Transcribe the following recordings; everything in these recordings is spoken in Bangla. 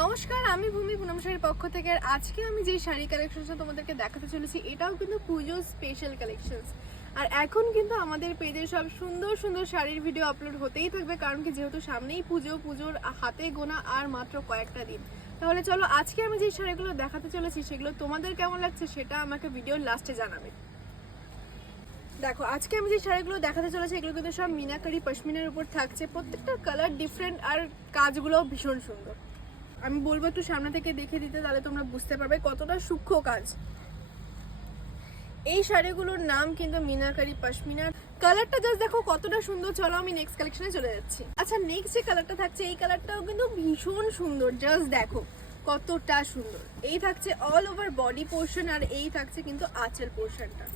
নমস্কার, আমি ভূমি পুনম শাড়ির পক্ষ থেকে। আর আজকে আমি যে শাড়ি কালেকশনটা তোমাদেরকে দেখাতে চলেছি এটাও কিন্তু পুজো স্পেশাল কালেকশনস। আর এখন কিন্তু আমাদের পেজে সব সুন্দর সুন্দর শাড়ির ভিডিও আপলোড হতেই থাকবে, কারণ কি যেহেতু সামনেই পুজোর হাতে গোনা আর মাত্র কয়েকটা দিন। তাহলে চলো আজকে আমি যে শাড়িগুলো দেখাতে চলেছি সেগুলো তোমাদের কেমন লাগছে সেটা আমাকে ভিডিওর লাস্টে জানাবে। দেখো, আজকে আমি যে শাড়িগুলো দেখাতে চলেছি এগুলো কিন্তু সব মিনাকারি পশমিনার উপর থাকছে। প্রত্যেকটা কালার ডিফারেন্ট আর কাজগুলো ভীষণ সুন্দর। আমি বলবো একটু সামনে থেকে দেখে দিতে, তাহলে তোমরা বুঝতে পারবে কতটা সূক্ষ্ম কাজ। এই শাড়িগুলোর নাম কিন্তু মিনাকারি পশমিনা। কালারটা জাস্ট দেখো কতটা সুন্দর। চলো আমি নেক্সট কালেকশনে চলে যাচ্ছি। আচ্ছা, নেক্সট যে কালারটা থাকছে এই কালারটাও কিন্তু ভীষণ সুন্দর। জাস্ট দেখো কতটা সুন্দর। এই থাকছে অল ওভার বডি পোর্শন আর এই থাকছে কিন্তু আঁচল পোর্শনটা,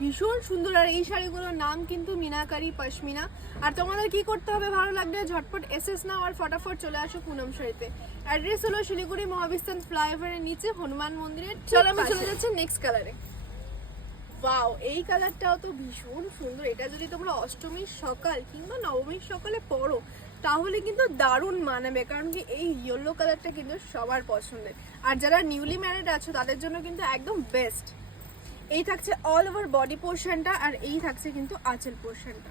ভীষণ সুন্দর। আর এই শাড়িগুলোর নাম কিন্তু মিনাকারি পশমিনা। আর তোমাদের কি করতে হবে, ভালো লাগলে ঝটপট এসএস নাও আর ফটাফট চলে আসো পুনম শাড়িতে। অ্যাড্রেস হলো শিলিগুড়ি মহাবিস্তান ফ্লাইওভারের নিচে হনুমান মন্দিরের। চলো আমি চলে যাচ্ছি নেক্সট কালারে। ওয়াও, এই কালারটাও তো ভীষণ সুন্দর। এটা যদি তোমরা অষ্টমীর সকাল কিংবা নবমীর সকালে পরো তাহলে কিন্তু দারুণ মানাবে, কারণ কি এই ইয়েলো কালারটা কিন্তু সবার পছন্দের। আর যারা নিউলি ম্যারিড আছো তাদের জন্য কিন্তু একদম বেস্ট। এই থাকছে অল ওভার বডি পোর্শনটা আর এই থাকছে কিন্তু আঁচল পোর্শনটা।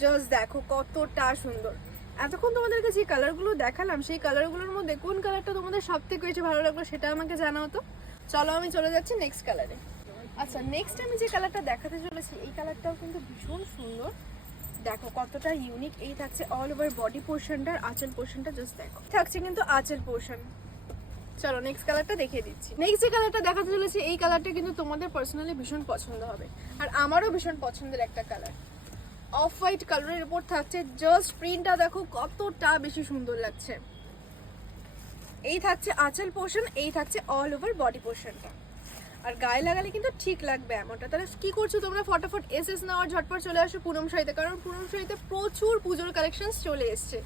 জাস্ট দেখো কতটা সুন্দর। এতক্ষণ তোমাদেরকে যে কালারগুলো দেখালাম সেই কালারগুলোর মধ্যে কোন কালারটা তোমাদের সব থেকে বেশি ভালো লাগলো সেটা আমাকে জানাও তো। চলো আমি চলে যাচ্ছি নেক্সট কালারে। আচ্ছা, নেক্সট আমি যে কালারটা দেখাতে চলেছি এই কালারটাও কিন্তু ভীষণ সুন্দর। দেখো কতটা ইউনিক। এই থাকছে অল ওভার বডি পোর্শনটা আর আঁচল পোর্শনটা। জাস্ট দেখো থাকছে কিন্তু আঁচল পোর্শন। চলো নেক্সট কালারটা দেখিয়ে দিচ্ছি। নেক্সট যে কালারটা দেখাতে চলেছে এই কালারটা কিন্তু তোমাদের পার্সোনালি ভীষণ পছন্দ হবে, আর আমারও ভীষণ পছন্দের একটা কালার। অফ হোয়াইট কালারের উপর থাকছে। জাস্ট প্রিন্টটা দেখো কতটা বেশি সুন্দর লাগছে। এই থাকছে আঁচল পোর্শন, এই থাকছে অল ওভার বডি পোর্শনটা। আর গায়ে লাগালে কিন্তু ঠিক লাগবে এমনটা। তাহলে কি করছো তোমরা, ফটাফট এসএস নাও আর ঝটপট চলে আসো পুনম শাড়িতে, কারণ পুনম শাড়িতে প্রচুর পুজোর কালেকশনস চলে এসছে।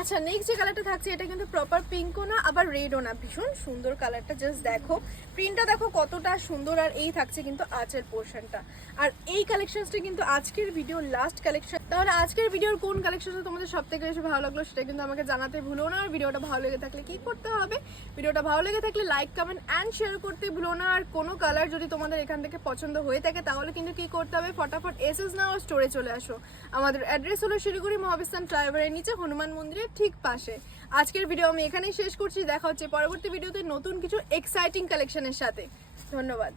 আচ্ছা, নেক্সট যে কালারটা থাকছে এটা কিন্তু প্রপার পিঙ্কও না আবার রেডও না, ভীষণ সুন্দর কালারটা। জাস্ট দেখো প্রিন্টটা দেখো কতটা সুন্দর। আর এই থাকছে কিন্তু আঁচল পোর্শনটা। আর এই কালেকশনসটা কিন্তু আজকের ভিডিওর লাস্ট কালেকশন। তাহলে আজকের ভিডিওর কোন কালেকশনটা তোমাদের সব থেকে বেশি ভালো লাগলো সেটা কিন্তু আমাকে জানাতে ভুলো না। আর ভিডিওটা ভালো লেগে থাকলে কি করতে হবে, ভিডিওটা ভালো লেগে থাকলে লাইক কমেন্ট অ্যান্ড শেয়ার করতে ভুলো না। আর কোনো কালার যদি তোমাদের এখান থেকে পছন্দ হয়ে থাকে তাহলে কিন্তু কি করতে হবে, ফটাফট এসএস নাও আর স্টোরে চলে আসো। আমাদের অ্যাড্রেস হলো শিলিগুড়ি মহাবিস্তান ফ্লাইওভারের নিচে হনুমান মন্দিরের ঠিক পাশে। আজকের ভিডিও আমি এখানেই শেষ করছি। দেখা হচ্ছে পরবর্তী ভিডিওতে নতুন কিছু এক্সাইটিং কালেকশনের সাথে। ধন্যবাদ।